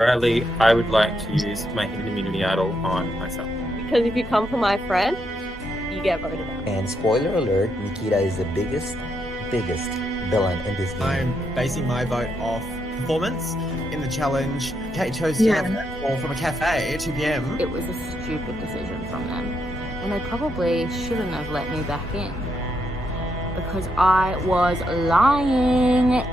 Bradley, I would like to use my hidden immunity idol on myself. Because if you come for my friend, you get voted out. And spoiler alert, Nikita is the biggest villain in this game. I'm basing my vote off performance in the challenge. Kate chose to have a call from a cafe at 2 p.m. It was a stupid decision from them, and they probably shouldn't have let me back in because I was lying.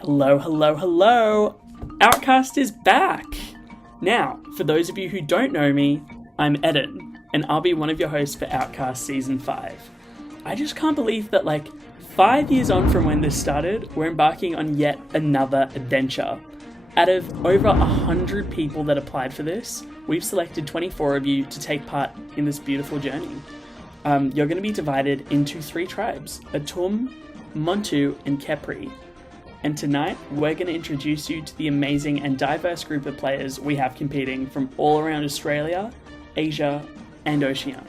Hello, hello, hello! Outcast is back! Now, for those of you who don't know me, I'm Eden, and I'll be one of your hosts for Outcast Season 5. I just can't believe that 5 years on from when this started, we're embarking on yet another adventure. Out of over 100 people that applied for this, we've selected 24 of you to take part in this beautiful journey. You're going to be divided into 3 tribes, Atum, Montu, and Kepri. And tonight, we're going to introduce you to the amazing and diverse group of players we have competing from all around Australia, Asia, and Oceania.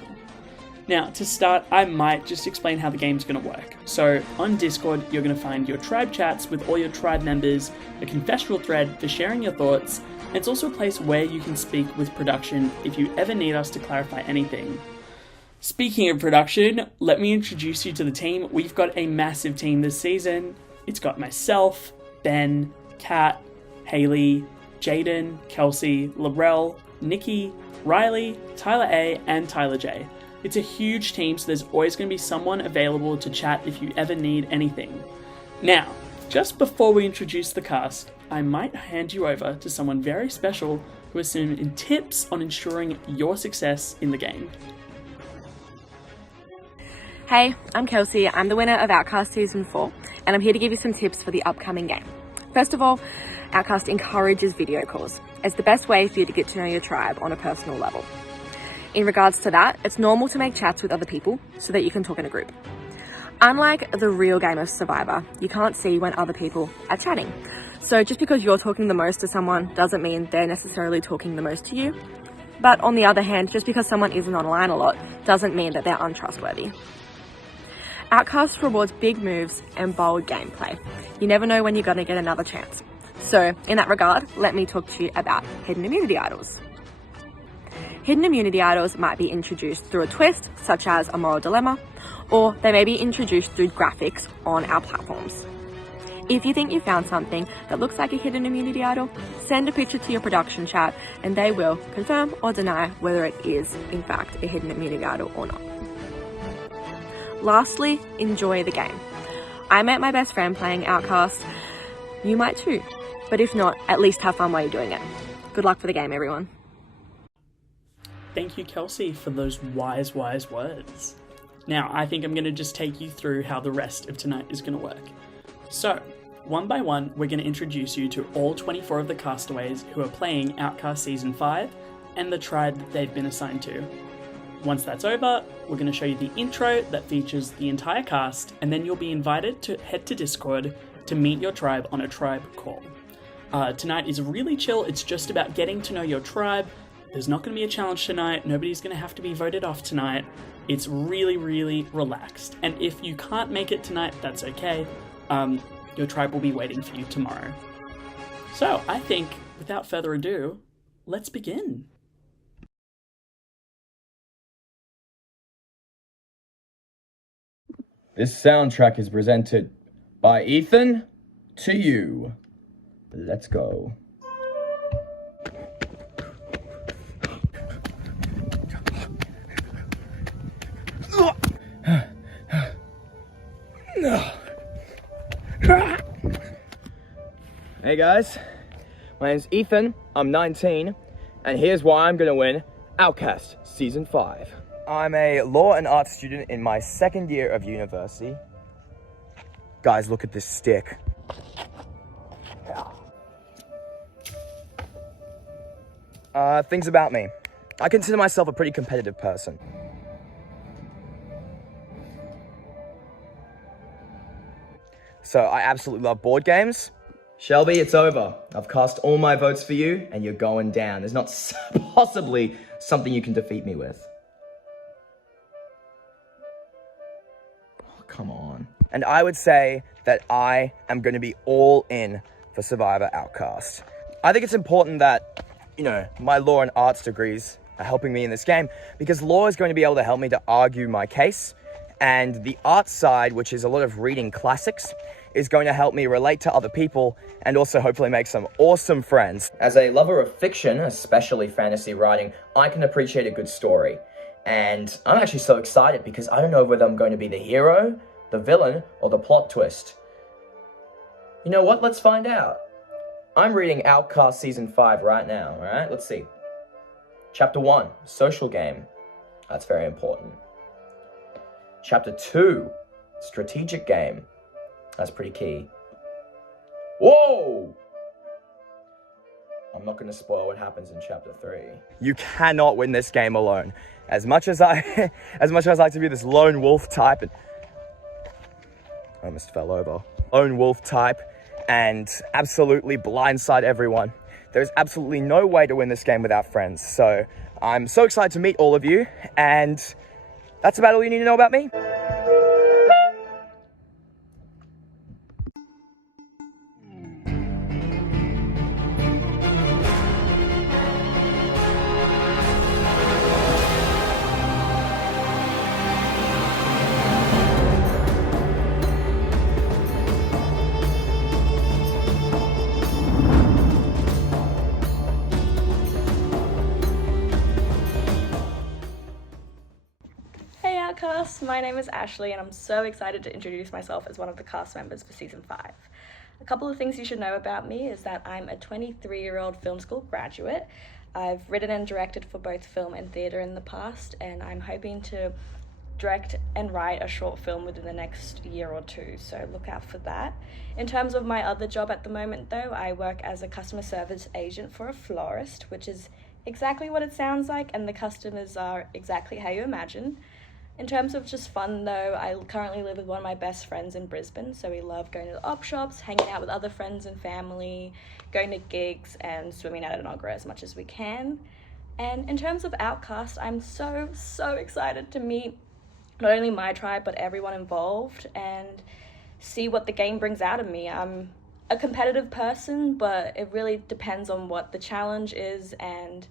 Now, to start, I might just explain how the game's going to work. So, on Discord, you're going to find your tribe chats with all your tribe members, a confessional thread for sharing your thoughts, and it's also a place where you can speak with production if you ever need us to clarify anything. Speaking of production, let me introduce you to the team. We've got a massive team this season. It's got myself, Ben, Kat, Haley, Jaden, Kelsey, Laurel, Nikki, Riley, Tyler A, and Tyler J. It's a huge team, so there's always going to be someone available to chat if you ever need anything. Now, just before we introduce the cast, I might hand you over to someone very special who has some tips on ensuring your success in the game. Hey, I'm Kelsey. I'm the winner of Outcast Season 4, and I'm here to give you some tips for the upcoming game. First of all, Outcast encourages video calls. It's the best way for you to get to know your tribe on a personal level. In regards to that, it's normal to make chats with other people so that you can talk in a group. Unlike the real game of Survivor, you can't see when other people are chatting. So just because you're talking the most to someone doesn't mean they're necessarily talking the most to you. But on the other hand, just because someone isn't online a lot doesn't mean that they're untrustworthy. Outcast rewards big moves and bold gameplay. You never know when you're going to get another chance. So, in that regard, let me talk to you about hidden immunity idols. Hidden immunity idols might be introduced through a twist, such as a moral dilemma, or they may be introduced through graphics on our platforms. If you think you found something that looks like a hidden immunity idol, send a picture to your production chat and they will confirm or deny whether it is, in fact, a hidden immunity idol or not. Lastly, enjoy the game. I met my best friend playing Outcast. You might too. But if not, at least have fun while you're doing it. Good luck for the game, everyone. Thank you, Kelsey, for those wise words. Now, I think I'm going to just take you through how the rest of tonight is going to work. So, one by one, we're going to introduce you to all 24 of the castaways who are playing Outcast Season 5 and the tribe that they've been assigned to. Once that's over, we're going to show you the intro that features the entire cast, and then you'll be invited to head to Discord to meet your tribe on a tribe call. Tonight is really chill. It's just about getting to know your tribe. There's not going to be a challenge tonight. Nobody's going to have to be voted off tonight. It's really, really relaxed. And if you can't make it tonight, that's okay. Your tribe will be waiting for you tomorrow. So I think, without further ado, let's begin. This soundtrack is presented by Ethan to you. Let's go. Hey guys, my name's Ethan, I'm 19, and here's why I'm gonna win Outcast Season 5. I'm a law and art student in my second year of university. Guys, look at this stick. Things about me. I consider myself a pretty competitive person. So I absolutely love board games. Shelby, it's over. I've cast all my votes for you, and you're going down. There's not possibly something you can defeat me with. Oh, come on. And I would say that I am going to be all in for Survivor Outcast. I think it's important that, my law and arts degrees are helping me in this game, because law is going to be able to help me to argue my case, and the art side, which is a lot of reading classics, is going to help me relate to other people and also hopefully make some awesome friends. As a lover of fiction, especially fantasy writing, I can appreciate a good story. And I'm actually so excited because I don't know whether I'm going to be the hero, the villain, or the plot twist. You know what? Let's find out. I'm reading Outcast Season 5 right now, alright? Let's see. Chapter 1, Social Game. That's very important. Chapter 2, Strategic Game. That's pretty key. Whoa! I'm not going to spoil what happens in Chapter 3. You cannot win this game alone. As much as I like to be this lone wolf type, and I almost fell over. Lone wolf type, and absolutely blindside everyone. There's absolutely no way to win this game without friends. So I'm so excited to meet all of you, and that's about all you need to know about me. Hey Outcast, my name is Ashley and I'm so excited to introduce myself as one of the cast members for Season 5. A couple of things you should know about me is that I'm a 23-year-old film school graduate. I've written and directed for both film and theatre in the past, and I'm hoping to direct and write a short film within the next year or two, so look out for that. In terms of my other job at the moment though, I work as a customer service agent for a florist, which is exactly what it sounds like, and the customers are exactly how you imagine. In terms of just fun though, I currently live with one of my best friends in Brisbane, so we love going to the op shops, hanging out with other friends and family, going to gigs and swimming at Enoggera as much as we can. And in terms of Outcast, I'm so excited to meet not only my tribe but everyone involved and see what the game brings out of me. I'm a competitive person, but it really depends on what the challenge is and,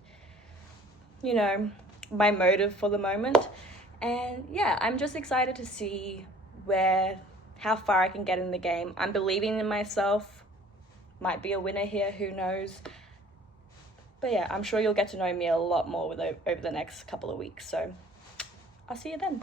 my motive for the moment. And yeah, I'm just excited to see how far I can get in the game. I'm believing in myself. Might be a winner here, who knows. But yeah, I'm sure you'll get to know me a lot more over the next couple of weeks. So I'll see you then.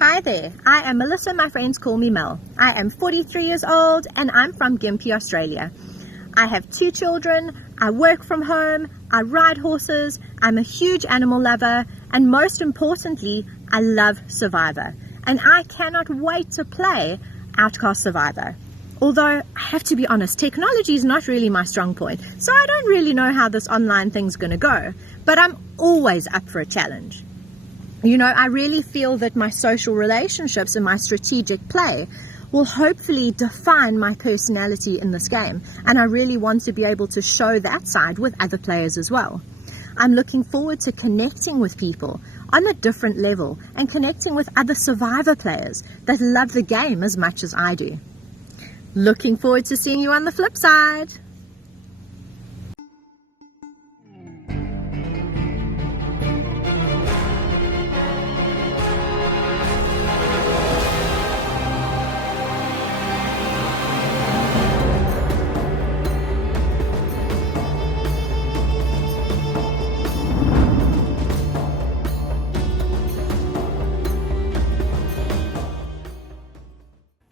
Hi there, I am Melissa, my friends call me Mel. I am 43 years old and I'm from Gympie, Australia. I have 2 children, I work from home, I ride horses, I'm a huge animal lover, and most importantly, I love Survivor. And I cannot wait to play Outcast Survivor. Although, I have to be honest, technology is not really my strong point, so I don't really know how this online thing's gonna go, but I'm always up for a challenge. I really feel that my social relationships and my strategic play will hopefully define my personality in this game, and I really want to be able to show that side with other players as well. I'm looking forward to connecting with people on a different level and connecting with other Survivor players that love the game as much as I do. Looking forward to seeing you on the flip side.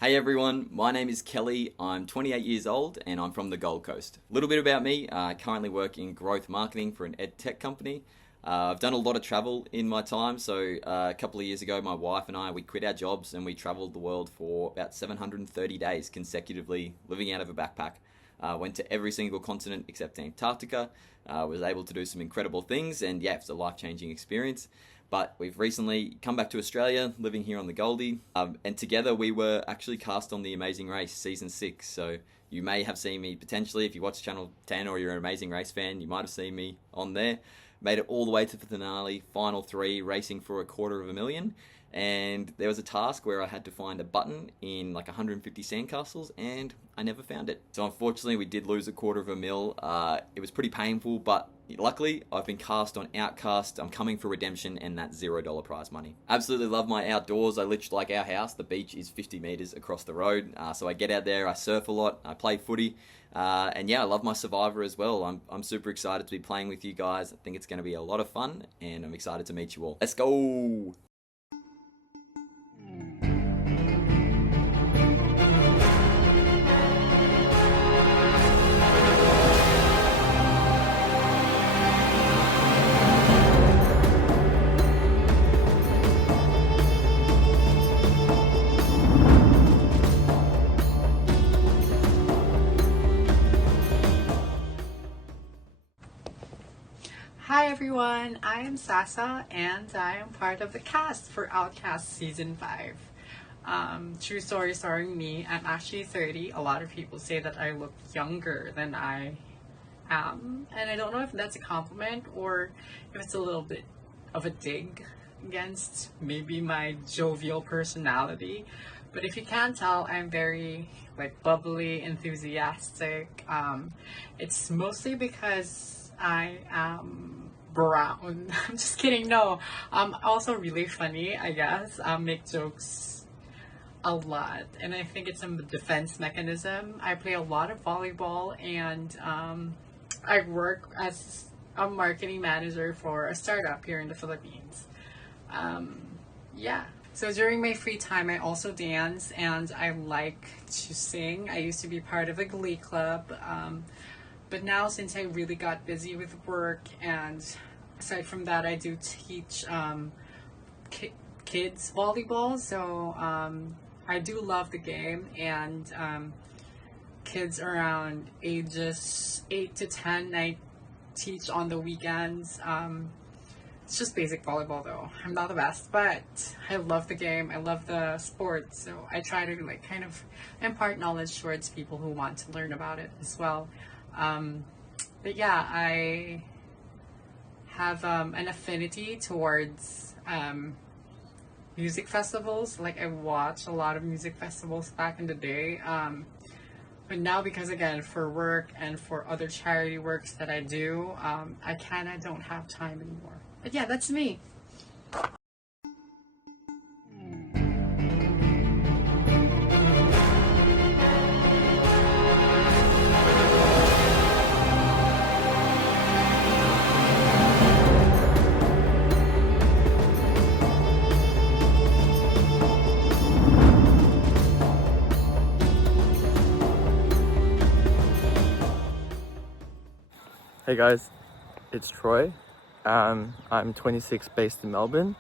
Hey Hey everyone, my name is Kelly. I'm 28 years old and I'm from the Gold Coast. A little bit about me, I currently work in growth marketing for an ed tech company. I've done a lot of travel in my time, so a couple of years ago my wife and I, we quit our jobs and we traveled the world for about 730 days consecutively, living out of a backpack. Went to every single continent except Antarctica, was able to do some incredible things, and yeah, it's a life-changing experience. But we've recently come back to Australia, living here on the Goldie, and together we were actually cast on The Amazing Race Season 6. So you may have seen me potentially, if you watch Channel 10 or you're an Amazing Race fan, you might have seen me on there. Made it all the way to the finale, final 3, racing for $250,000. And there was a task where I had to find a button in like 150 sandcastles, and I never found it. So unfortunately we did lose $250,000. It was pretty painful, but luckily I've been cast on Outcast. I'm coming for redemption and that $0 prize money. Absolutely love my outdoors. I literally, like our house, the beach is 50 meters across the road. So I get out there, I surf a lot, I play footy. And yeah, I love my Survivor as well. I'm super excited to be playing with you guys. I think it's going to be a lot of fun, and I'm excited to meet you all. Let's go! Hi everyone, I am Sasa and I am part of the cast for Outcast Season 5. True story starring me. I'm actually 30. A lot of people say that I look younger than I am, and I don't know if that's a compliment or if it's a little bit of a dig against maybe my jovial personality. But if you can't tell, I'm very bubbly, enthusiastic. It's mostly because I am brown. I'm just kidding. No, I'm also really funny, I guess. I make jokes a lot, and I think it's a defense mechanism. I play a lot of volleyball, and I work as a marketing manager for a startup here in the Philippines. Yeah. So during my free time, I also dance and I like to sing. I used to be part of a glee club. But now, since I really got busy with work, and aside from that, I do teach kids volleyball. So I do love the game, and kids around ages 8 to 10, I teach on the weekends. It's just basic volleyball though. I'm not the best, but I love the game. I love the sport. So I try to kind of impart knowledge towards people who want to learn about it as well. But yeah, I have an affinity towards music festivals. I watched a lot of music festivals back in the day. But now, because again, for work and for other charity works that I do, I don't have time anymore. But yeah, that's me. Hey guys, it's Troy. I'm 26, based in Melbourne.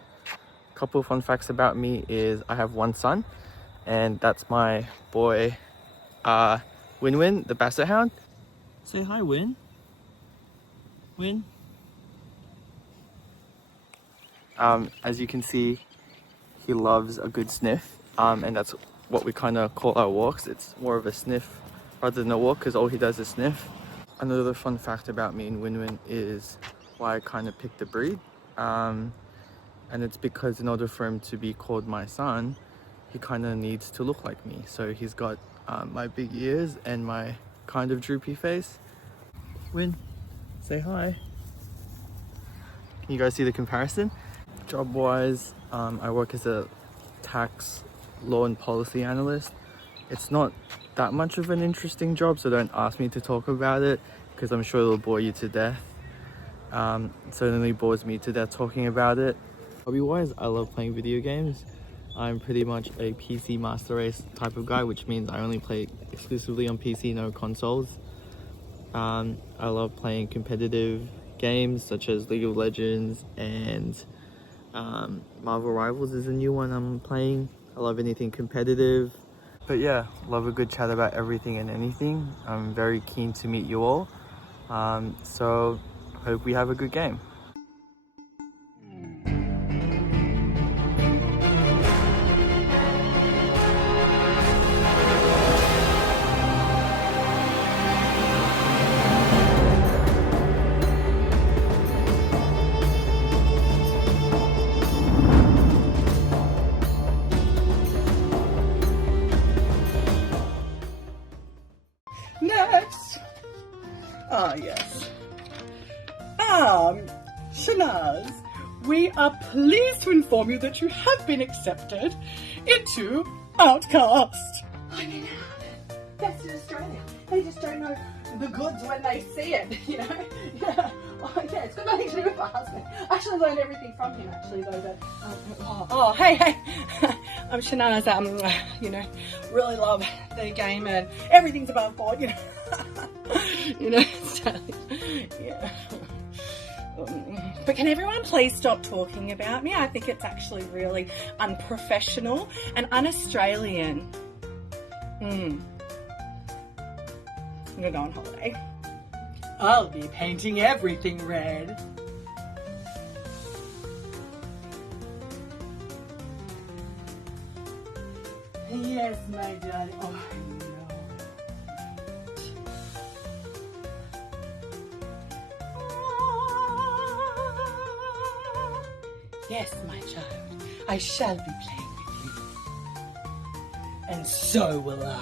A couple of fun facts about me is I have one son, and that's my boy, Win, the Basset Hound. Say hi, Win. Win. As you can see, he loves a good sniff, and that's what we kind of call our walks. It's more of a sniff rather than a walk, because all he does is sniff. Another fun fact about me and Win is why I kind of picked the breed, and it's because in order for him to be called my son, he kind of needs to look like me. So he's got my big ears and my kind of droopy face. Win, say hi. Can you guys see the comparison? Job wise, I work as a tax, law and policy analyst. It's not that much of an interesting job, so don't ask me to talk about it, because I'm sure it'll bore you to death. It certainly bores me to death talking about it. Hobby wise, I love playing video games. I'm pretty much a PC master race type of guy, which means I only play exclusively on PC, no consoles. I love playing competitive games such as League of Legends and Marvel Rivals is a new one I'm playing. I love anything competitive. But yeah, love a good chat about everything and anything. I'm very keen to meet you all. So hope we have a good game. Next! Ah, yes. Shanaz, we are pleased to inform you that you have been accepted into Outcast. I mean, that's in Australia. They just don't know the goods when they see it, you know? Yeah. Oh, yeah, it's got nothing to do with my husband. I actually learned everything from him, actually, though. But, hey. I'm Shanaz, you know, really love the game and everything's above board, you know. You know, so, yeah. But can everyone please stop talking about me? I think it's actually really unprofessional and un-Australian. I'm gonna go on holiday. I'll be painting everything red. Yes, my darling. Oh, no. Yes, my child. I shall be playing with you. And so will I.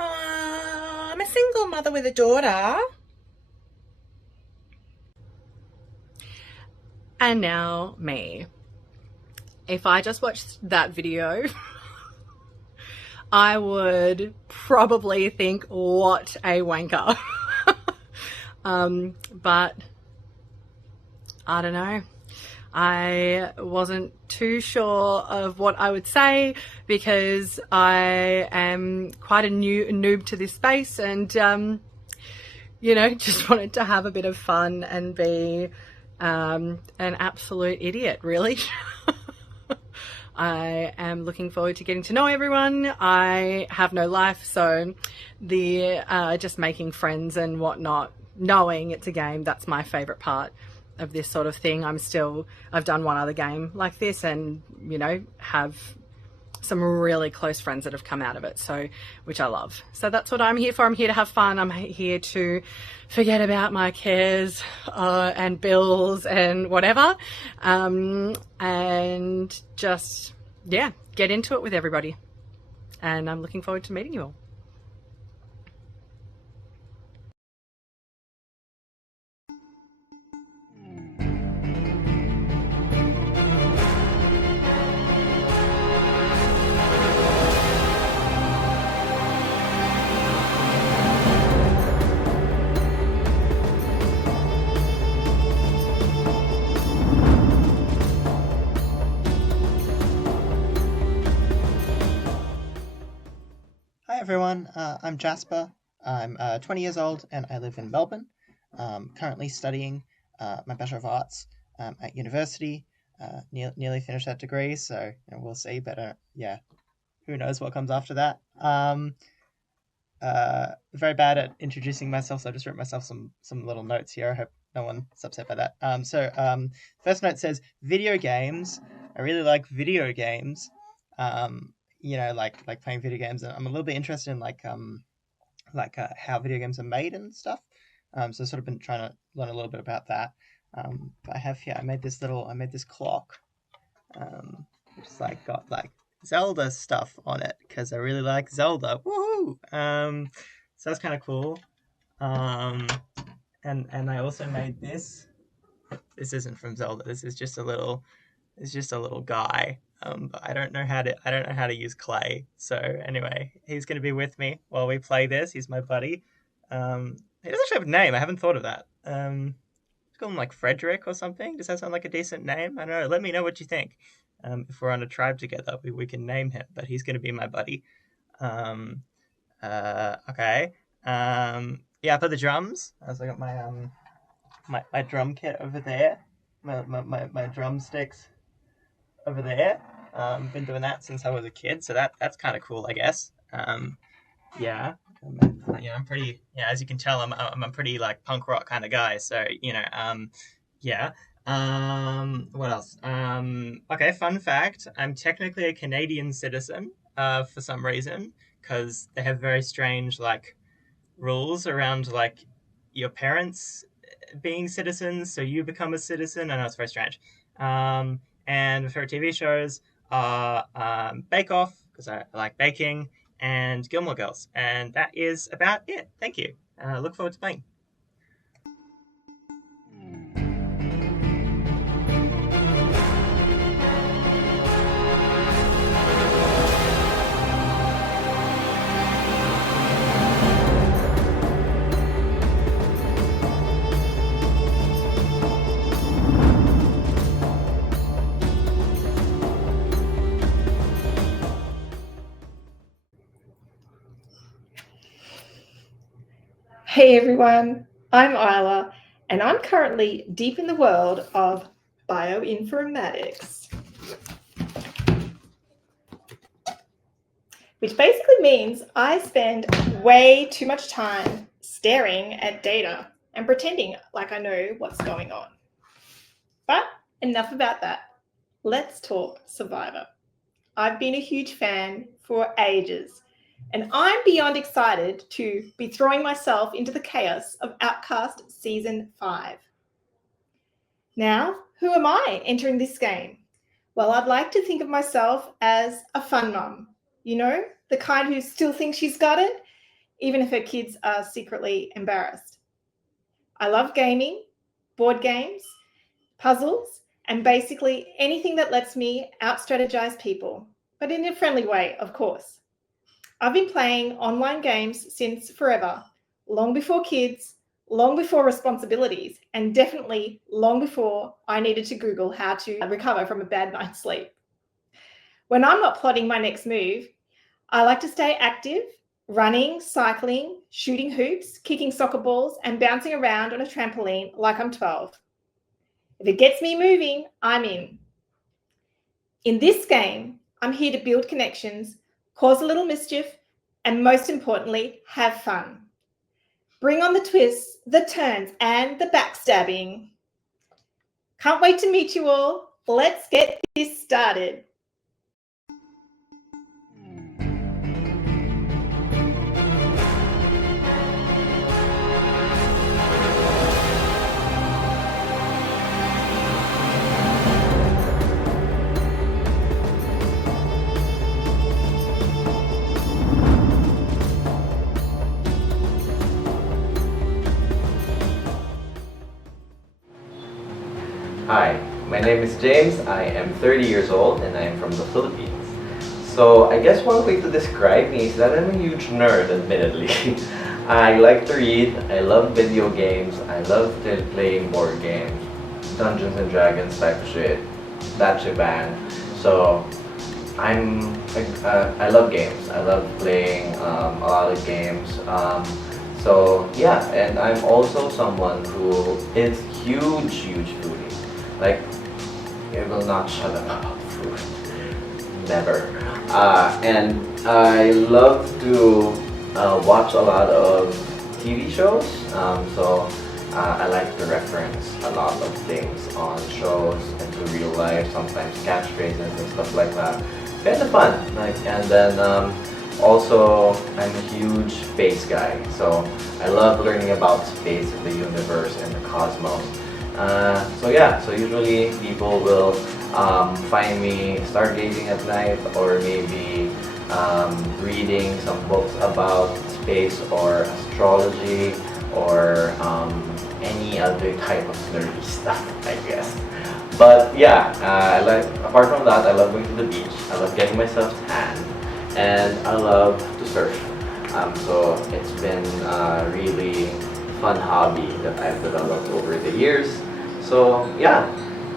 I'm a single mother with a daughter. And now me. If I just watched that video, I would probably think, what a wanker. But I don't know. I wasn't too sure of what I would say because I am quite a noob to this space and, you know, just wanted to have a bit of fun and be an absolute idiot, really. I am looking forward to getting to know everyone. I have no life, so the just making friends and whatnot, knowing it's a game, that's my favourite part of this sort of thing. I've done one other game like this and, you know, have some really close friends that have come out of it, so which I love. So that's what I'm here for. I'm here to have fun. I'm here to forget about my cares and bills and whatever, and just, yeah, get into it with everybody. And I'm looking forward to meeting you all. Hi everyone, I'm Jasper. I'm 20 years old and I live in Melbourne. Currently studying my Bachelor of Arts at university. Nearly finished that degree, so we'll see. But yeah, who knows what comes after that. Very bad at introducing myself, so I just wrote myself some little notes here. I hope no one's upset by that. First note says video games. I really like video games. You know, like playing video games. I'm a little bit interested in how video games are made and stuff. So I've sort of been trying to learn a little bit about that. But I have here, I made this clock, which is got Zelda stuff on it because I really like Zelda. Woohoo! Woo! So that's kind of cool. And I also made this. This isn't from Zelda. This is just a little. It's just a little guy. But I don't know how to use clay. So anyway, he's going to be with me while we play this. He's my buddy. He doesn't actually have a name. I haven't thought of that. Let's call him like Frederick or something. Does that sound like a decent name? I don't know. Let me know what you think. If we're on a tribe together, we can name him. But he's going to be my buddy. Okay. Yeah, for the drums, as I got my drum kit over there, my drumsticks over there. Been doing that since I was a kid, so that's kind of cool, I guess. Yeah, I'm pretty. Yeah, as you can tell, I'm a pretty like punk rock kind of guy. So yeah. What else? Okay, fun fact: I'm technically a Canadian citizen. For some reason, because they have very strange like rules around like your parents being citizens, so you become a citizen. I know it's very strange. And my favorite TV shows are Bake Off, because I like baking, and Gilmore Girls, and that is about it. Thank you. Look forward to playing. Hey everyone, I'm Isla, and I'm currently deep in the world of bioinformatics, which basically means I spend way too much time staring at data and pretending like I know what's going on. But enough about that. Let's talk Survivor. I've been a huge fan for ages, and I'm beyond excited to be throwing myself into the chaos of Outcast Season 5. Now, who am I entering this game? Well, I'd like to think of myself as a fun mum. You know, the kind who still thinks she's got it, even if her kids are secretly embarrassed. I love gaming, board games, puzzles, and basically anything that lets me out-strategize people, but in a friendly way, of course. I've been playing online games since forever, long before kids, long before responsibilities, and definitely long before I needed to Google how to recover from a bad night's sleep. When I'm not plotting my next move, I like to stay active, running, cycling, shooting hoops, kicking soccer balls, and bouncing around on a trampoline like I'm 12. If it gets me moving, I'm in. In this game, I'm here to build connections, cause a little mischief, and most importantly, have fun. Bring on the twists, the turns, and the backstabbing. Can't wait to meet you all. Let's get this started. Hi, my name is James, I am 30 years old and I am from the Philippines. So I guess one way to describe me is that I'm a huge nerd, admittedly. I like to read, I love video games, I love playing board games, Dungeons and Dragons type of shit, that shebang. So I love games, I love playing a lot of games. So yeah, and I'm also someone who is huge foodie. Like, it will not shut up about food. Never. And I love to watch a lot of TV shows. So I like to reference a lot of things on shows into real life, sometimes catchphrases and stuff like that. Kind of fun. And then also, I'm a huge space guy. So I love learning about space, the universe, and the cosmos. So yeah, so usually people will find me stargazing at night, or maybe reading some books about space or astrology or any other type of nerdy stuff, I guess. But yeah, apart from that, I love going to the beach, I love getting myself tan, and I love to surf. So it's been a really fun hobby that I've developed over the years. So yeah,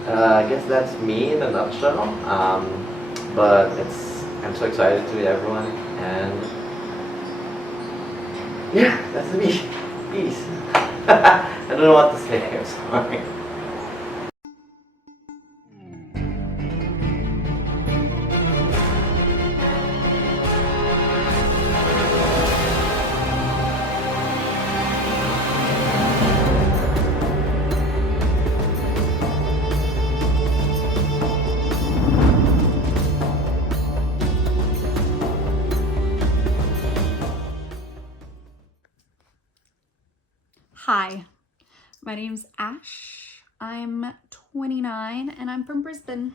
I guess that's me in a nutshell. But I'm so excited to meet everyone, and yeah, that's me. Peace. I don't know what to say, I'm sorry. Hi, my name's Ash. I'm 29 and I'm from Brisbane.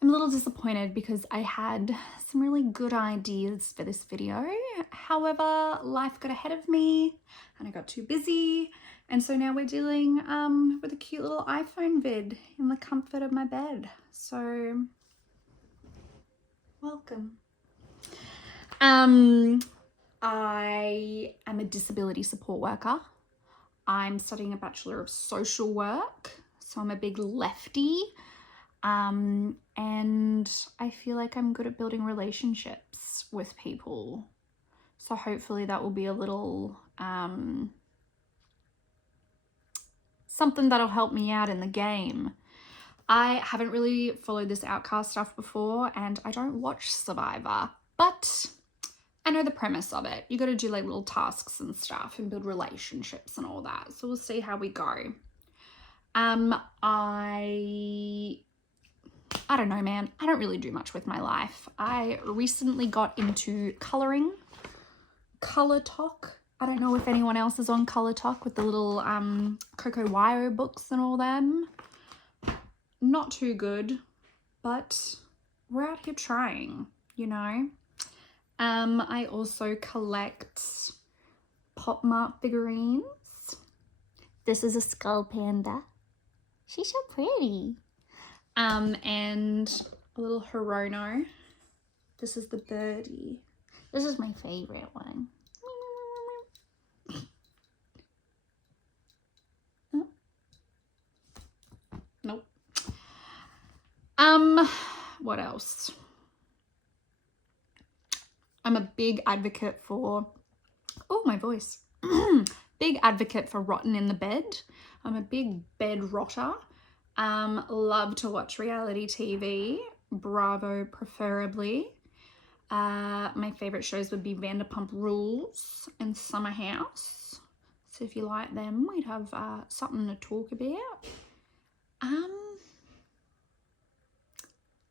I'm a little disappointed because I had some really good ideas for this video. However, life got ahead of me and I got too busy. And so now we're dealing with a cute little iPhone vid in the comfort of my bed. So, welcome. I am a disability support worker. I'm studying a Bachelor of Social Work, so I'm a big lefty. And I feel like I'm good at building relationships with people. So hopefully that will be a little something that'll help me out in the game. I haven't really followed this Outcast stuff before, and I don't watch Survivor, but I know the premise of it. You got to do like little tasks and stuff and build relationships and all that. So we'll see how we go. I don't know, man. I don't really do much with my life. I recently got into colouring. Colour Talk. I don't know if anyone else is on Colour Talk with the little Coco Wire books and all them. Not too good, but we're out here trying, you know. I also collect Pop Mart figurines. This is a skull panda. She's so pretty. And a little Hirono. This is the birdie. This is my favorite one. Nope. What else? I'm a big advocate for, oh, my voice. Big advocate for rotten in the bed. I'm a big bed rotter. Love to watch reality TV, Bravo preferably. My favorite shows would be Vanderpump Rules and Summer House. So if you like them, we'd have something to talk about.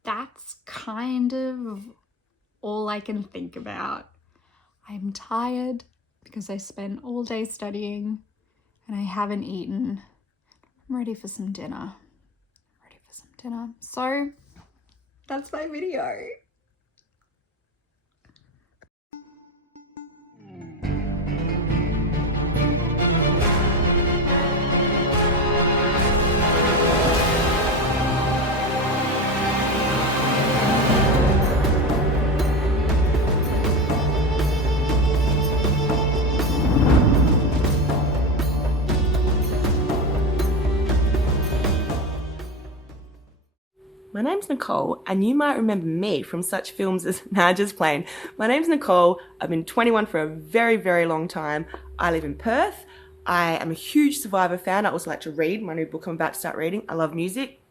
That's kind of all I can think about. I'm tired because I spent all day studying and I haven't eaten. I'm ready for some dinner. So that's my video. My name's Nicole, and you might remember me from such films as Nah, Just Playing. My name's Nicole. I've been 21 for a very, very long time. I live in Perth. I am a huge Survivor fan. I also like to read. My new book I'm about to start reading. I love music.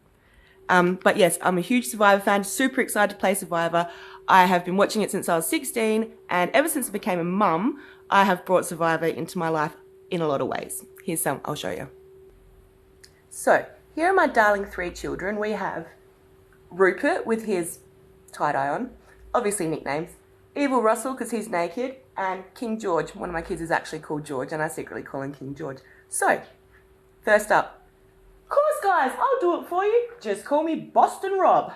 But yes, I'm a huge Survivor fan. Super excited to play Survivor. I have been watching it since I was 16, and ever since I became a mum, I have brought Survivor into my life in a lot of ways. Here's some. I'll show you. So, here are my darling 3 children. We have Rupert with his tie-dye on, obviously nicknames, Evil Russell because he's naked, and King George. One of my kids is actually called George and I secretly call him King George. So, first up, of course guys, I'll do it for you. Just call me Boston Rob.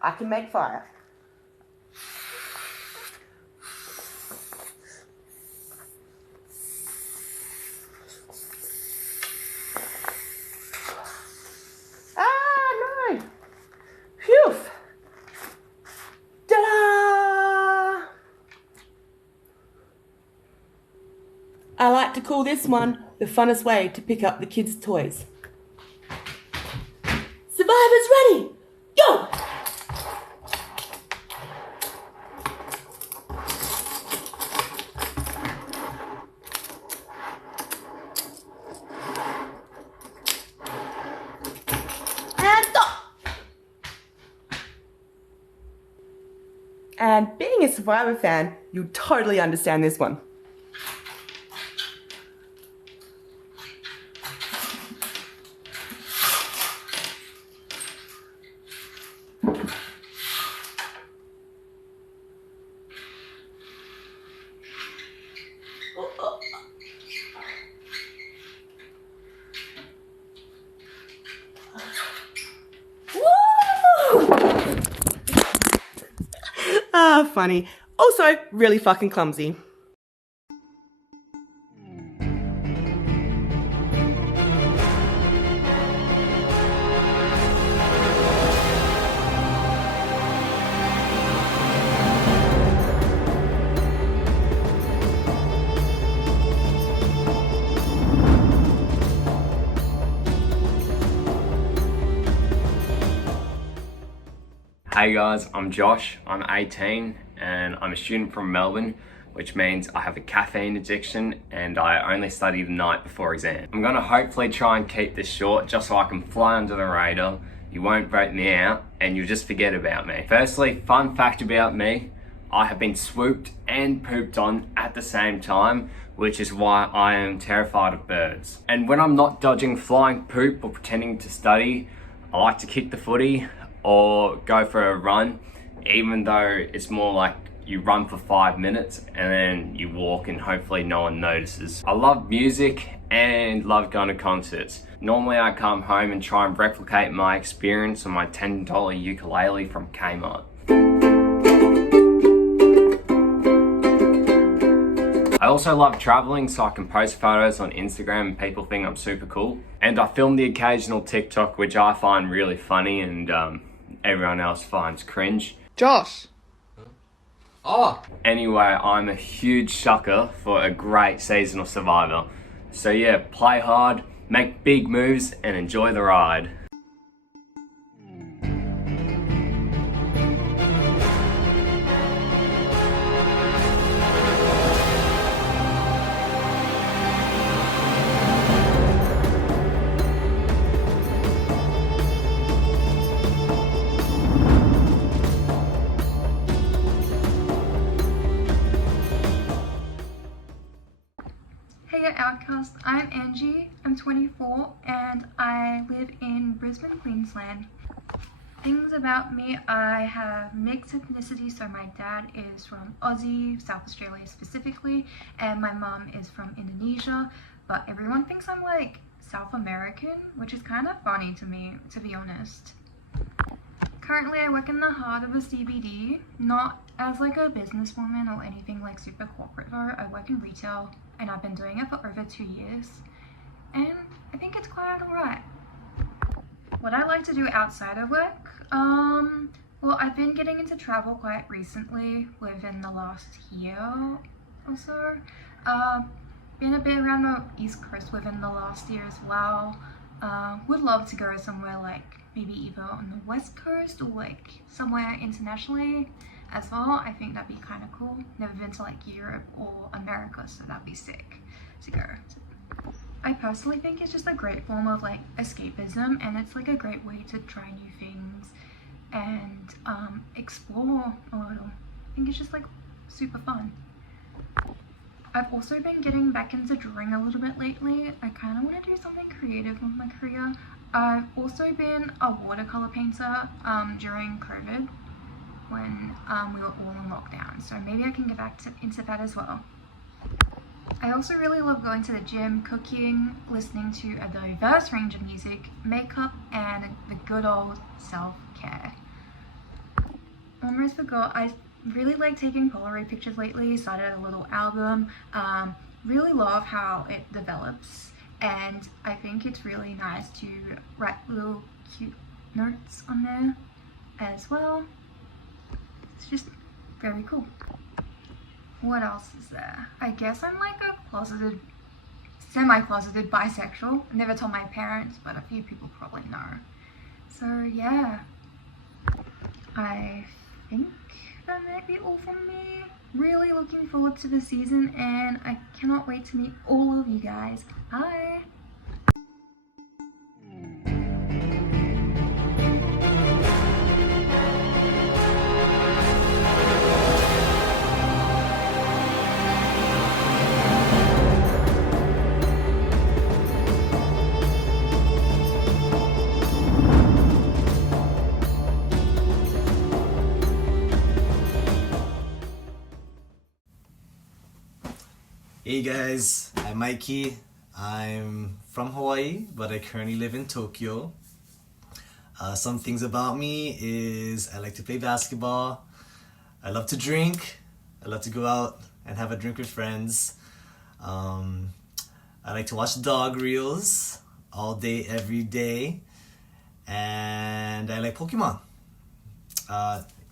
I can make fire. like to call this one the funnest way to pick up the kids' toys. Survivors ready, go! And stop! And being a Survivor fan, you'll totally understand this one. Ah, funny. Also, really fucking clumsy. Hey guys, I'm Josh, I'm 18 and I'm a student from Melbourne, which means I have a caffeine addiction and I only study the night before exam. I'm gonna hopefully try and keep this short just so I can fly under the radar, you won't vote me out and you'll just forget about me. Firstly, fun fact about me, I have been swooped and pooped on at the same time, which is why I am terrified of birds. And when I'm not dodging flying poop or pretending to study, I like to kick the footy or go for a run, even though it's more like you run for 5 minutes and then you walk and hopefully no one notices. I love music and love going to concerts. Normally I come home and try and replicate my experience on my $10 ukulele from Kmart. I also love traveling so I can post photos on Instagram and people think I'm super cool. And I film the occasional TikTok which I find really funny and everyone else finds cringe. Josh! Oh! Anyway, I'm a huge sucker for a great season of Survivor. So yeah, play hard, make big moves and enjoy the ride. Hey at Outcast, I'm Angie, I'm 24 and I live in Brisbane, Queensland. Things about me, I have mixed ethnicity, so my dad is from Aussie, South Australia specifically, and my mum is from Indonesia, but everyone thinks I'm like South American, which is kind of funny to me, to be honest. Currently I work in the heart of a CBD, not as like a businesswoman or anything like super corporate though. I work in retail and I've been doing it for over 2 years and I think it's quite alright. What I like to do outside of work, well I've been getting into travel quite recently within the last year or so. Been a bit around the East Coast within the last year as well. Would love to go somewhere like maybe either on the West Coast or like somewhere internationally as well. I think that'd be kind of cool. Never been to like Europe or America, so that'd be sick to go. I personally think it's just a great form of like escapism and it's like a great way to try new things and explore a little. I think it's just like super fun. I've also been getting back into drawing a little bit lately. I kind of want to do something creative with my career. I've also been a watercolor painter during COVID when we were all in lockdown, so maybe I can get back into that as well. I also really love going to the gym, cooking, listening to a diverse range of music, makeup, and the good old self-care. Almost forgot, I really like taking Polaroid pictures lately, started a little album, really love how it develops. And I think it's really nice to write little cute notes on there as well. It's just very cool. What else is there? I guess I'm like a closeted semi-closeted bisexual. I never told my parents, but a few people probably know. So yeah, I think that might be all from me. Really looking forward to the season, and I cannot wait to meet all of you guys. Bye! Hey guys, I'm Mikey. I'm from Hawaii, but I currently live in Tokyo. Some things about me is I like to play basketball. I love to drink. I love to go out and have a drink with friends. I like to watch dog reels all day, every day. And I like Pokemon.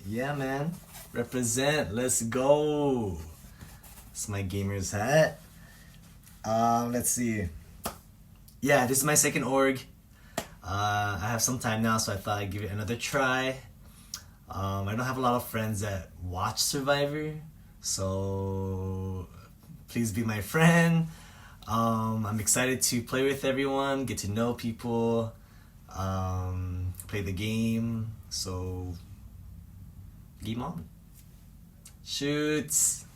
Yeah, man. Represent. Let's go. It's my gamer's hat. Let's see. Yeah, this is my second org. I have some time now, so I thought I'd give it another try. I don't have a lot of friends that watch Survivor, so please be my friend. I'm excited to play with everyone, get to know people, play the game. So, game on. Shoots.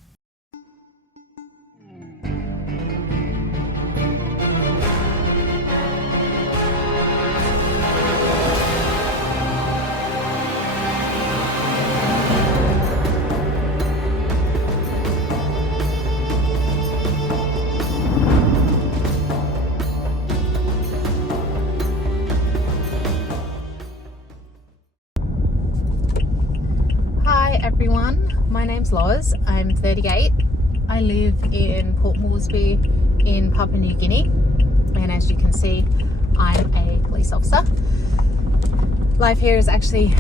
Hi everyone, my name's Loz, I'm 38. I live in Port Moresby in Papua New Guinea, and as you can see, I'm a police officer. Life here is actually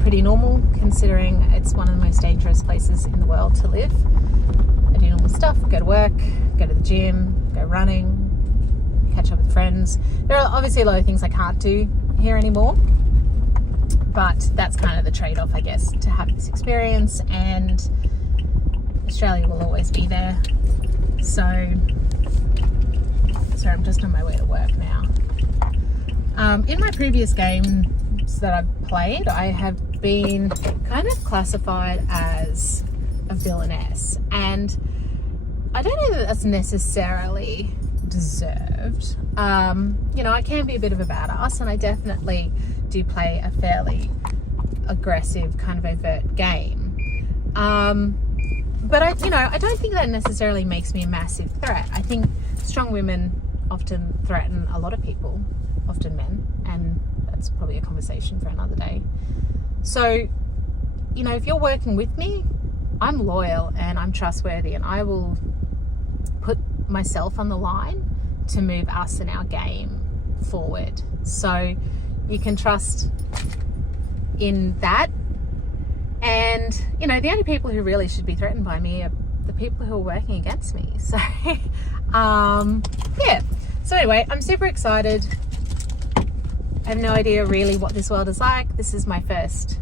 pretty normal considering it's one of the most dangerous places in the world to live. I do normal stuff, go to work, go to the gym, go running, catch up with friends. There are obviously a lot of things I can't do here anymore, but that's kind of the trade-off, I guess, to have this experience, and Australia will always be there. So, sorry, I'm just on my way to work now. In my previous games that I've played, I have been kind of classified as a villainess, and I don't know that that's necessarily deserved. You know, I can be a bit of a badass, and I definitely do play a fairly aggressive, kind of overt game. But I don't think that necessarily makes me a massive threat. I think strong women often threaten a lot of people, often men, and that's probably a conversation for another day. So, you know, if you're working with me, I'm loyal and I'm trustworthy, and I will put myself on the line to move us and our game forward. So you can trust in that. And, you know, the only people who really should be threatened by me are the people who are working against me. So, yeah. So anyway, I'm super excited. I have no idea really what this world is like. This is my first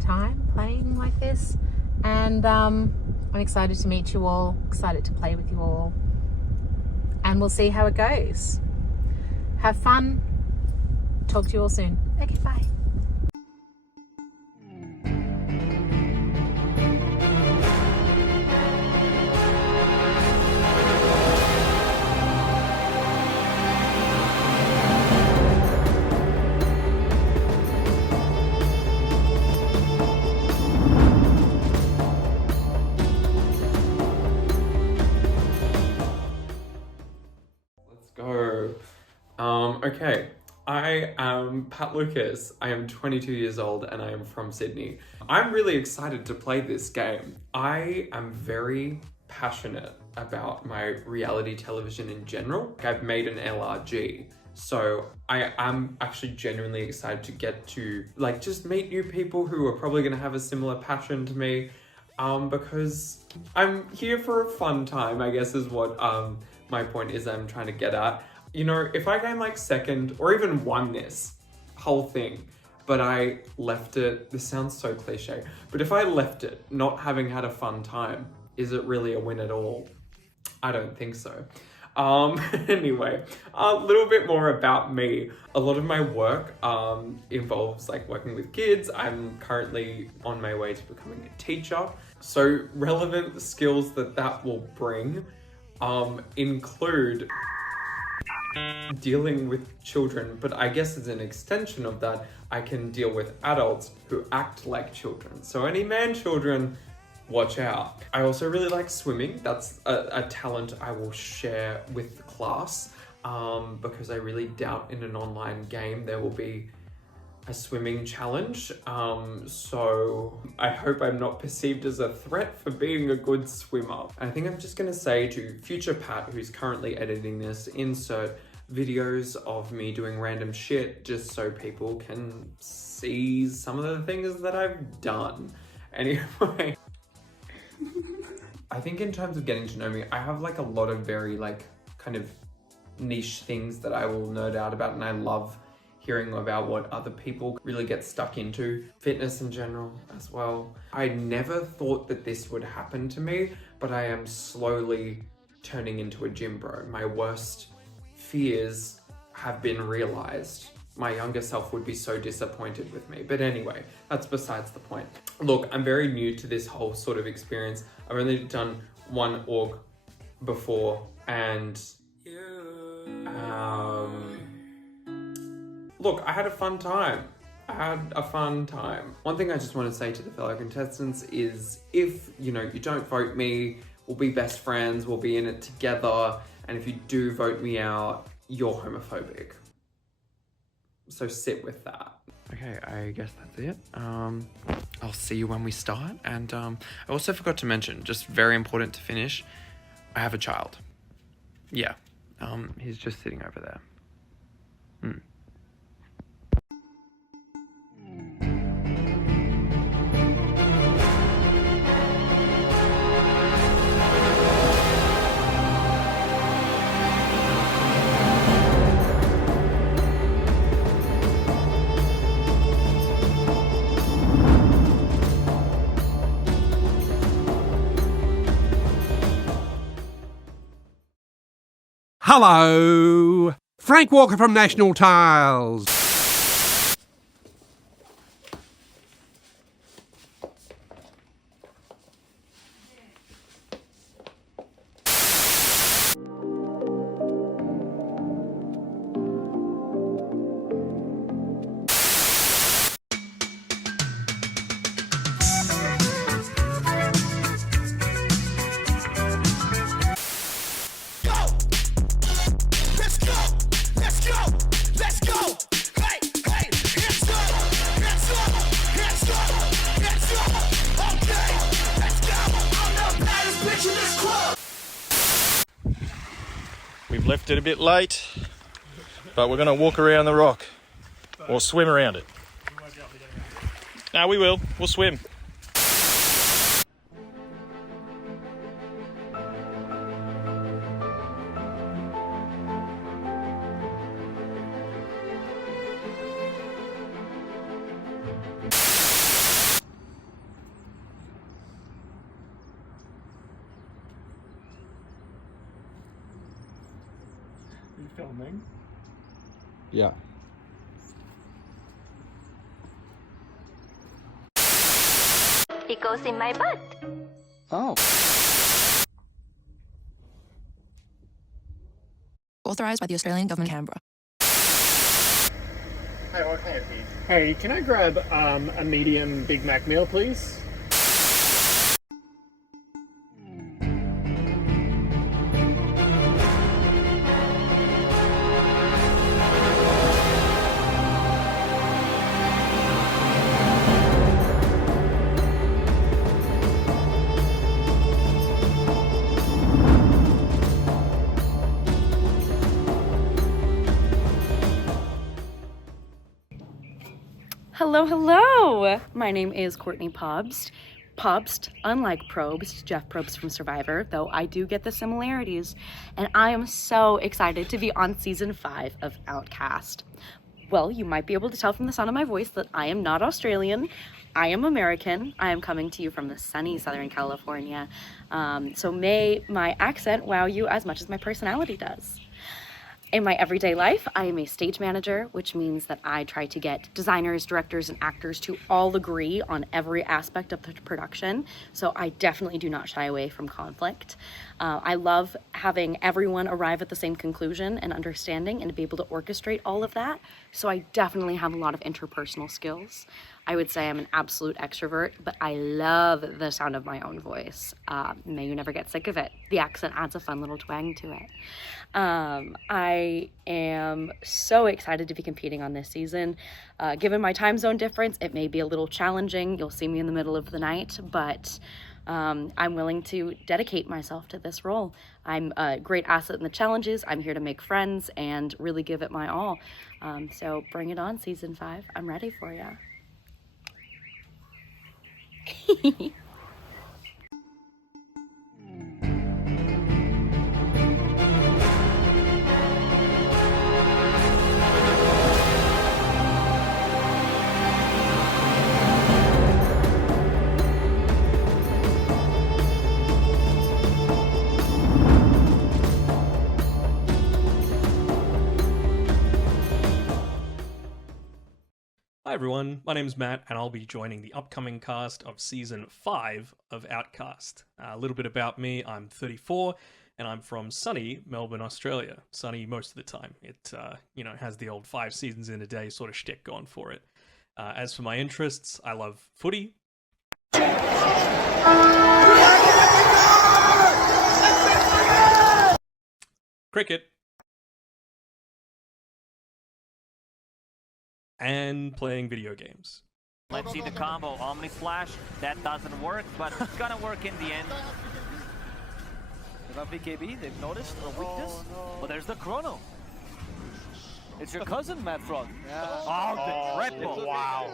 time playing like this. And I'm excited to meet you all, excited to play with you all. And we'll see how it goes. Have fun. Talk to you all soon. Okay, bye. Go. Okay, I am Pat Lucas. I am 22 years old and I am from Sydney. I'm really excited to play this game. I am very passionate about my reality television in general. I've made an LRG, so I am actually genuinely excited to get to just meet new people who are probably going to have a similar passion to me, because I'm here for a fun time, I guess is what my point is I'm trying to get at. You know, if I came like second or even won this whole thing, but I left it, this sounds so cliche, but if I left it not having had a fun time, is it really a win at all? I don't think so. Anyway, a little bit more about me. A lot of my work involves like working with kids. I'm currently on my way to becoming a teacher. So relevant skills that will bring include dealing with children, but I guess as an extension of that, I can deal with adults who act like children. So any man children, watch out. I also really like swimming. That's a talent I will share with the class because I really doubt in an online game there will be a swimming challenge. So I hope I'm not perceived as a threat for being a good swimmer. I think I'm just gonna say to future Pat, who's currently editing this, insert videos of me doing random shit just so people can see some of the things that I've done. Anyway. I think in terms of getting to know me, I have like a lot of very like kind of niche things that I will nerd out about, and I love hearing about what other people really get stuck into. Fitness in general as well. I never thought that this would happen to me, but I am slowly turning into a gym bro. My worst fears have been realized. My younger self would be so disappointed with me. But anyway, that's besides the point. Look, I'm very new to this whole sort of experience. I've only done one org before, and look, I had a fun time. One thing I just want to say to the fellow contestants is if, you know, you don't vote me, we'll be best friends, we'll be in it together. And if you do vote me out, you're homophobic. So sit with that. Okay, I guess that's it. I'll see you when we start. And I also forgot to mention, just very important to finish, I have a child. Yeah, he's just sitting over there. Hello! Frank Walker from National Tiles. We've left it a bit late, but we're going to walk around the rock or swim around it. No, we will. We'll swim. You filming? Yeah. It goes in my butt. Oh. Authorised by the Australian Government, Canberra. Hey, what can I feed? Hey, can I grab a medium Big Mac meal, please? Hello, hello! My name is Courtney Pobst, Probst, unlike Probst, Jeff Probst from Survivor, though I do get the similarities, and I am so excited to be on season 5 of Outcast. Well, you might be able to tell from the sound of my voice that I am not Australian. I am American. I am coming to you from the sunny Southern California. So may my accent wow you as much as my personality does. In my everyday life, I am a stage manager, which means that I try to get designers, directors, and actors to all agree on every aspect of the production. So I definitely do not shy away from conflict. I love having everyone arrive at the same conclusion and understanding and to be able to orchestrate all of that. So I definitely have a lot of interpersonal skills. I would say I'm an absolute extrovert, but I love the sound of my own voice. May you never get sick of it. The accent adds a fun little twang to it. I am so excited to be competing on this season. Given my time zone difference, it may be a little challenging. You'll see me in the middle of the night, but I'm willing to dedicate myself to this role. I'm a great asset in the challenges. I'm here to make friends and really give it my all. So bring it on, season 5. I'm ready for ya. Hi everyone, my name's Matt and I'll be joining the upcoming cast of Season 5 of Outcast. A little bit about me, I'm 34 and I'm from sunny Melbourne, Australia. Sunny most of the time. It, has the old 5 seasons in a day sort of shtick going for it. As for my interests, I love footy. Cricket. And playing video games. Let's see the combo. Omni Flash. That doesn't work, but it's gonna work in the end. About BKB, they've noticed a weakness. Oh, no. Well, there's the chrono. It's your cousin, Matt Frog. Yeah. Oh, the triple. Wow.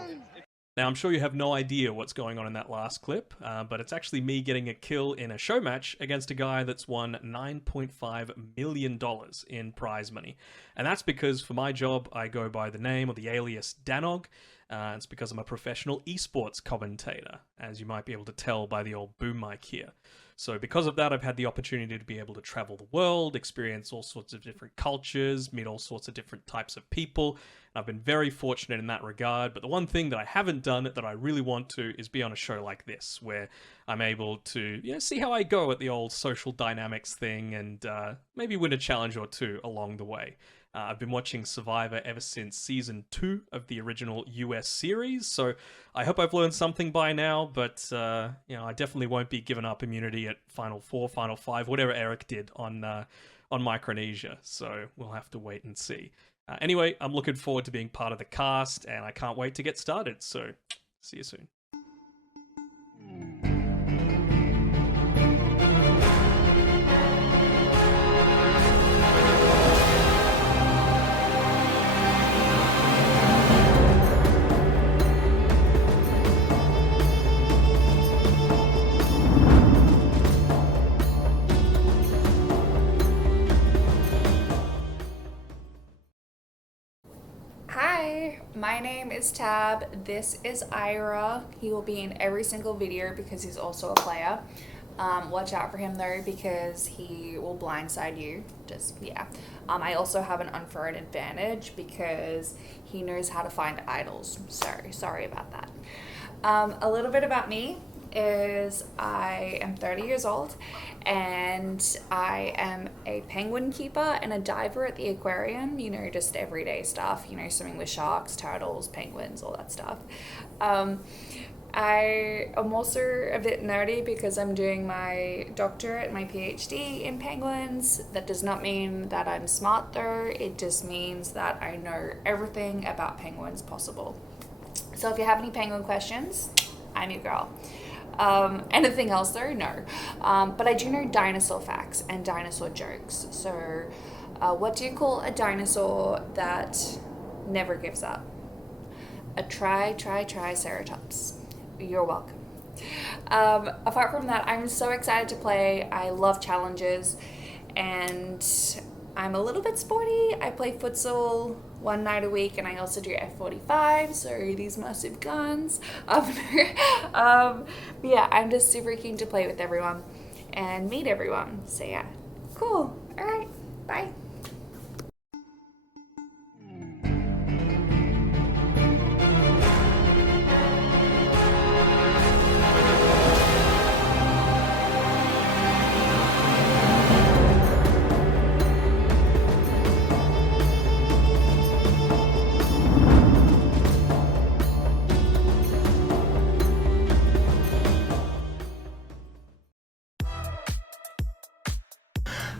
Now, I'm sure you have no idea what's going on in that last clip, but it's actually me getting a kill in a show match against a guy that's won $9.5 million in prize money. And that's because for my job, I go by the name or the alias Danog. It's because I'm a professional esports commentator, as you might be able to tell by the old boom mic here. So because of that, I've had the opportunity to be able to travel the world, experience all sorts of different cultures, meet all sorts of different types of people. And I've been very fortunate in that regard. But the one thing that I haven't done that I really want to is be on a show like this, where I'm able to see how I go at the old social dynamics thing and maybe win a challenge or two along the way. I've been watching Survivor ever since Season 2 of the original US series, so I hope I've learned something by now, but I definitely won't be giving up immunity at Final 4, Final 5, whatever Eric did on Micronesia, so we'll have to wait and see. Anyway, I'm looking forward to being part of the cast, and I can't wait to get started, so see you soon. Hi, my name is Tab. This is Ira. He will be in every single video because he's also a player. Watch out for him though because he will blindside you. I also have an unfair advantage because he knows how to find idols. Sorry about that. A little bit about me is I am 30 years old and I am a penguin keeper and a diver at the aquarium, just everyday stuff, swimming with sharks, turtles, penguins, all that stuff. I am also a bit nerdy because I'm doing my doctorate, my PhD in penguins. That does not mean that I'm smart though, it just means that I know everything about penguins possible. So if you have any penguin questions, I'm your girl. Anything else though? No. But I do know dinosaur facts and dinosaur jokes. So what do you call a dinosaur that never gives up? A triceratops. You're welcome. Apart from that, I'm so excited to play. I love challenges, and I'm a little bit sporty. I play futsal one night a week, and I also do F45, so these massive guns. But yeah, I'm just super keen to play with everyone and meet everyone. So yeah, cool. All right, bye.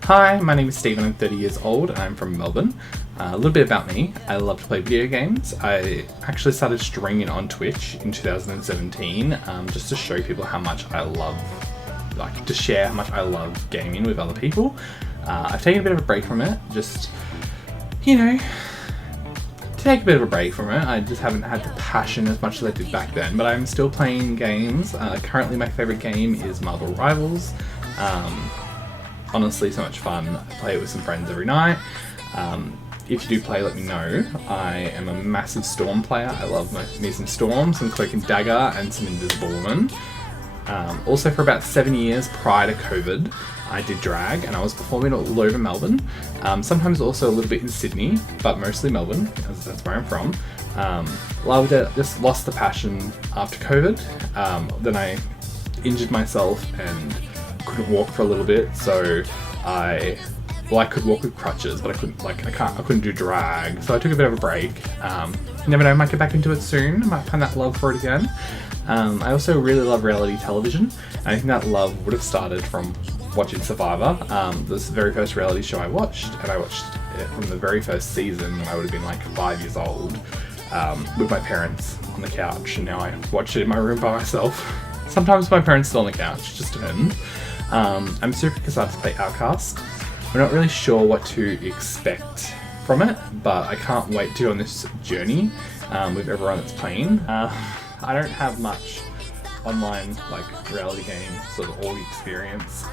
Hi, my name is Stephen, I'm 30 years old and I'm from Melbourne. A little bit about me, I love to play video games. I actually started streaming on Twitch in 2017 just to show people how much I love, like to share how much I love gaming with other people. I've taken a bit of a break from it, just, you know, to take a bit of a break from it. I just haven't had the passion as much as I did back then, but I'm still playing games. Currently my favourite game is Marvel Rivals. Honestly, so much fun. I play it with some friends every night. If you do play, let me know. I am a massive Storm player. I love me some Storm, some Cloak and Dagger, and some Invisible Woman. Also, for about 7 years prior to COVID, I did drag, and I was performing all over Melbourne. Sometimes also a little bit in Sydney, but mostly Melbourne, as that's where I'm from. Loved it, just lost the passion after COVID. Then I injured myself and couldn't walk for a little bit, so I could walk with crutches, but I couldn't do drag, so I took a bit of a break. You never know, I might get back into it soon. I might find that love for it again. I also really love reality television, and I think that love would have started from watching Survivor. This very first reality show I watched, and I watched it from the very first season when I would have been like 5 years old, with my parents on the couch, and now I watch it in my room by myself. Sometimes my parents still on the couch, just depends. I'm super excited to play Outcast. We're not really sure what to expect from it, but I can't wait to go on this journey with everyone that's playing. I don't have much online reality game sort of org experience.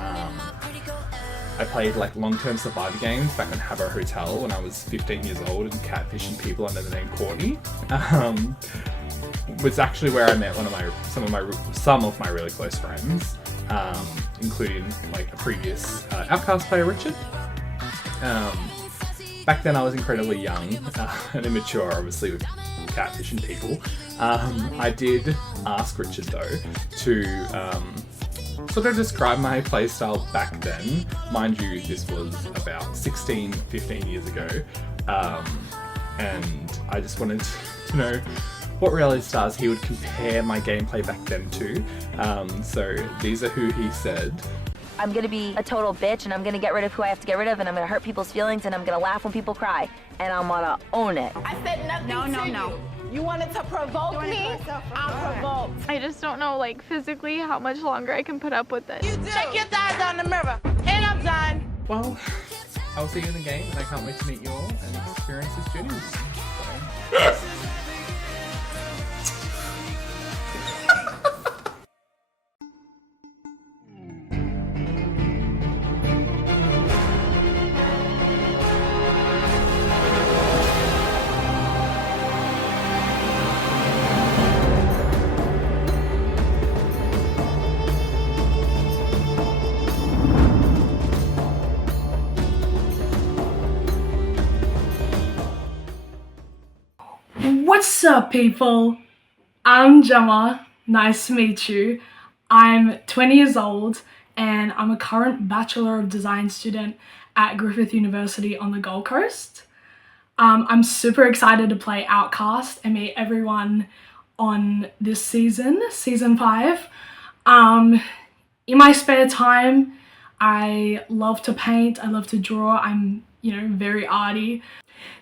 I played long-term survivor games back on Habbo Hotel when I was 15 years old and catfishing people under the name Courtney. Was actually where I met some of my really close friends, including a previous Outcast player, Richard. Back then I was incredibly young and immature, obviously, with catfishing people. I did ask Richard though to sort of describe my playstyle back then. Mind you, this was about 16, 15 years ago, and I just wanted to know what reality stars he would compare my gameplay back then to. So these are who he said. I'm gonna be a total bitch, and I'm gonna get rid of who I have to get rid of, and I'm gonna hurt people's feelings, and I'm gonna laugh when people cry, and I'm gonna own it. I said nothing to you. You wanted to provoke me? I'm provoked. I just don't know, physically, how much longer I can put up with it. Check your thighs on the mirror, and I'm done. Well, I'll see you in the game, and I can't wait to meet you all and experience this journey with you. So. What's up, people? I'm Gemma. Nice to meet you. I'm 20 years old and I'm a current Bachelor of Design student at Griffith University on the Gold Coast. I'm super excited to play Outcast and meet everyone on this season, season 5. In my spare time, I love to paint, I love to draw, I'm, very arty.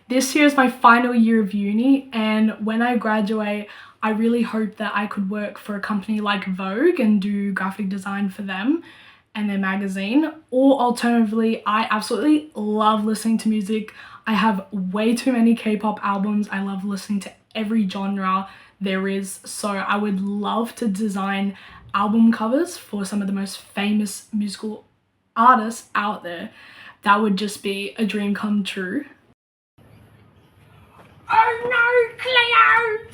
This year is my final year of uni, and when I graduate, I really hope that I could work for a company like Vogue and do graphic design for them and their magazine. Or alternatively, I absolutely love listening to music. I have way too many K-pop albums. I love listening to every genre there is. So I would love to design album covers for some of the most famous musical artists out there, that would just be a dream come true. Oh no, Cleo!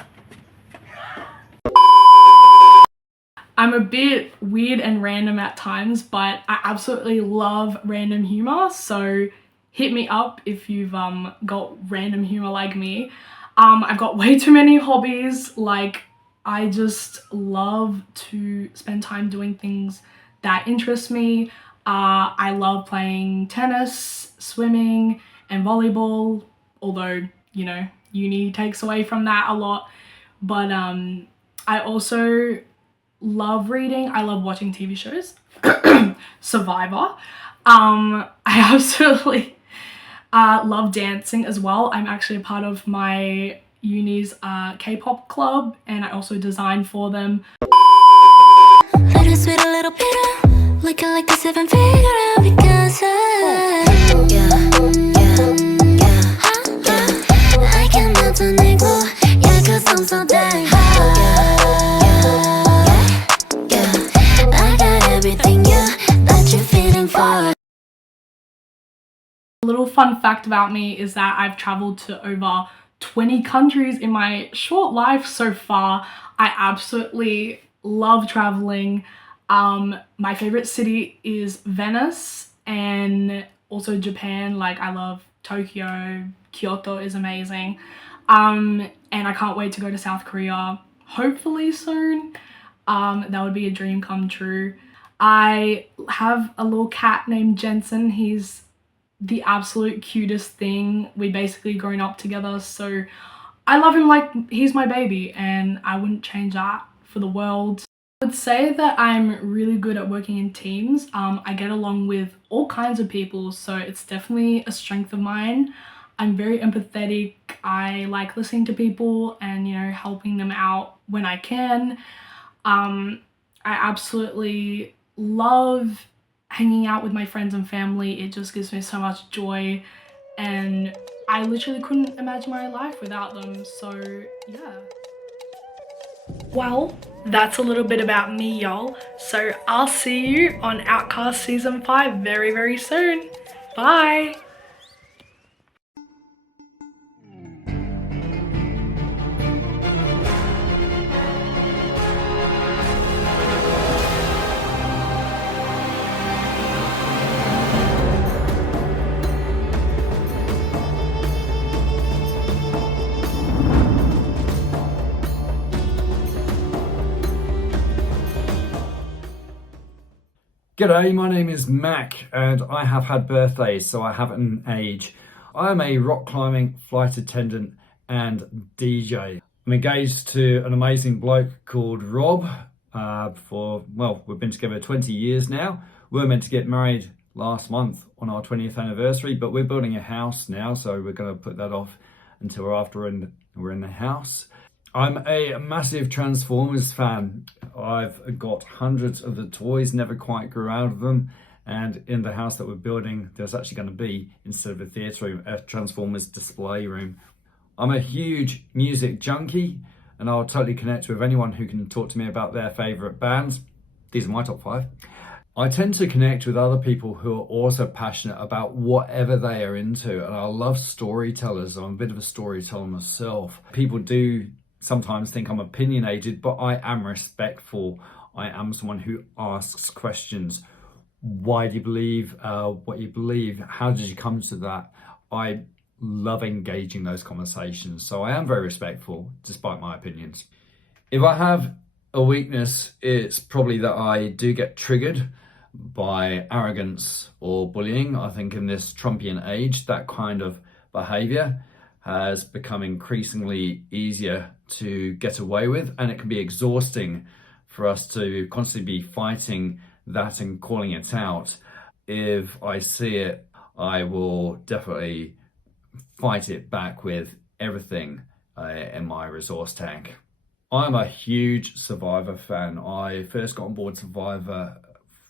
I'm a bit weird and random at times, but I absolutely love random humor, so hit me up if you've got random humor like me. I've got way too many hobbies. Like, I just love to spend time doing things that interest me. I love playing tennis, swimming, and volleyball, although, you know, uni takes away from that a lot. But I also love reading. I love watching TV shows. Survivor. I absolutely love dancing as well. I'm actually a part of my uni's K-pop club, and I also design for them. Little sweet, a little bitter, looking like the seven figure because I can't melt an igloo, yeah, cause I'm so dang I got everything that you're feeling for. A little fun fact about me is that I've traveled to over 20 countries in my short life so far. I absolutely love traveling. My favorite city is Venice, and also Japan. Like, I love Tokyo. Kyoto is amazing. And I can't wait to go to South Korea, hopefully soon. That would be a dream come true. I have a little cat named Jensen. He's the absolute cutest thing. We basically grown up together, so I love him like he's my baby, and I wouldn't change that for the world. I would say that I'm really good at working in teams. I get along with all kinds of people, so it's definitely a strength of mine. I'm very empathetic. I like listening to people and, you know, helping them out when I can. I absolutely love hanging out with my friends and family. It just gives me so much joy, and I literally couldn't imagine my life without them, so yeah. Well, that's a little bit about me, y'all. So I'll see you on Outcast Season 5 very, very soon. Bye! G'day, my name is Mac and I have had birthdays, so I have an age. I am a rock climbing flight attendant and DJ. I'm engaged to an amazing bloke called Rob we've been together 20 years now. We were meant to get married last month on our 20th anniversary, but we're building a house now, so we're going to put that off until after we're in the house. I'm a massive Transformers fan. I've got hundreds of the toys, never quite grew out of them. And in the house that we're building, there's actually going to be, instead of a theatre room, a Transformers display room. I'm a huge music junkie, and I'll totally connect with anyone who can talk to me about their favourite bands. These are my top 5. I tend to connect with other people who are also passionate about whatever they are into, and I love storytellers. I'm a bit of a storyteller myself. People do sometimes think I'm opinionated, but I am respectful. I am someone who asks questions. Why do you believe what you believe? How did you come to that? I love engaging those conversations, so I am very respectful despite my opinions. If I have a weakness, it's probably that I do get triggered by arrogance or bullying. I think in this Trumpian age, that kind of behaviour has become increasingly easier to get away with, and it can be exhausting for us to constantly be fighting that and calling it out. If I see it, I will definitely fight it back with everything in my resource tank. I'm a huge Survivor fan. I first got on board Survivor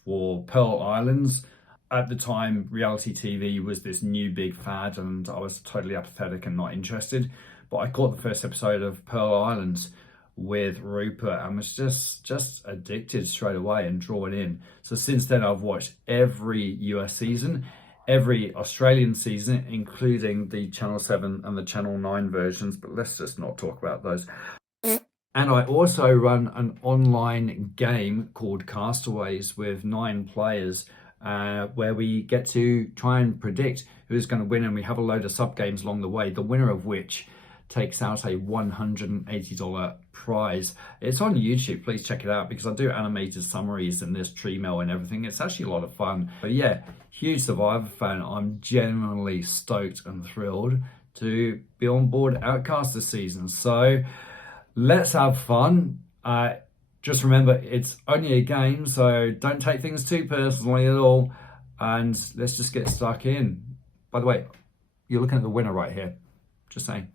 for Pearl Islands. At the time, reality TV was this new big fad, and I was totally apathetic and not interested. But I caught the first episode of Pearl Islands, with Rupert and was just addicted straight away and drawn in. So since then I've watched every US season, every Australian season, including the Channel 7 and the Channel 9 versions, but let's just not talk about those. And I also run an online game called Castaways with 9 players, where we get to try and predict who's going to win, and we have a load of sub games along the way, the winner of which takes out a $180 prize. It's on YouTube, please check it out, because I do animated summaries and there's tree mail and everything. It's actually a lot of fun. But yeah, huge Survivor fan. I'm genuinely stoked and thrilled to be on board Outcast this season. So let's have fun. Just remember, it's only a game, so don't take things too personally at all. And let's just get stuck in. By the way, you're looking at the winner right here. Just saying.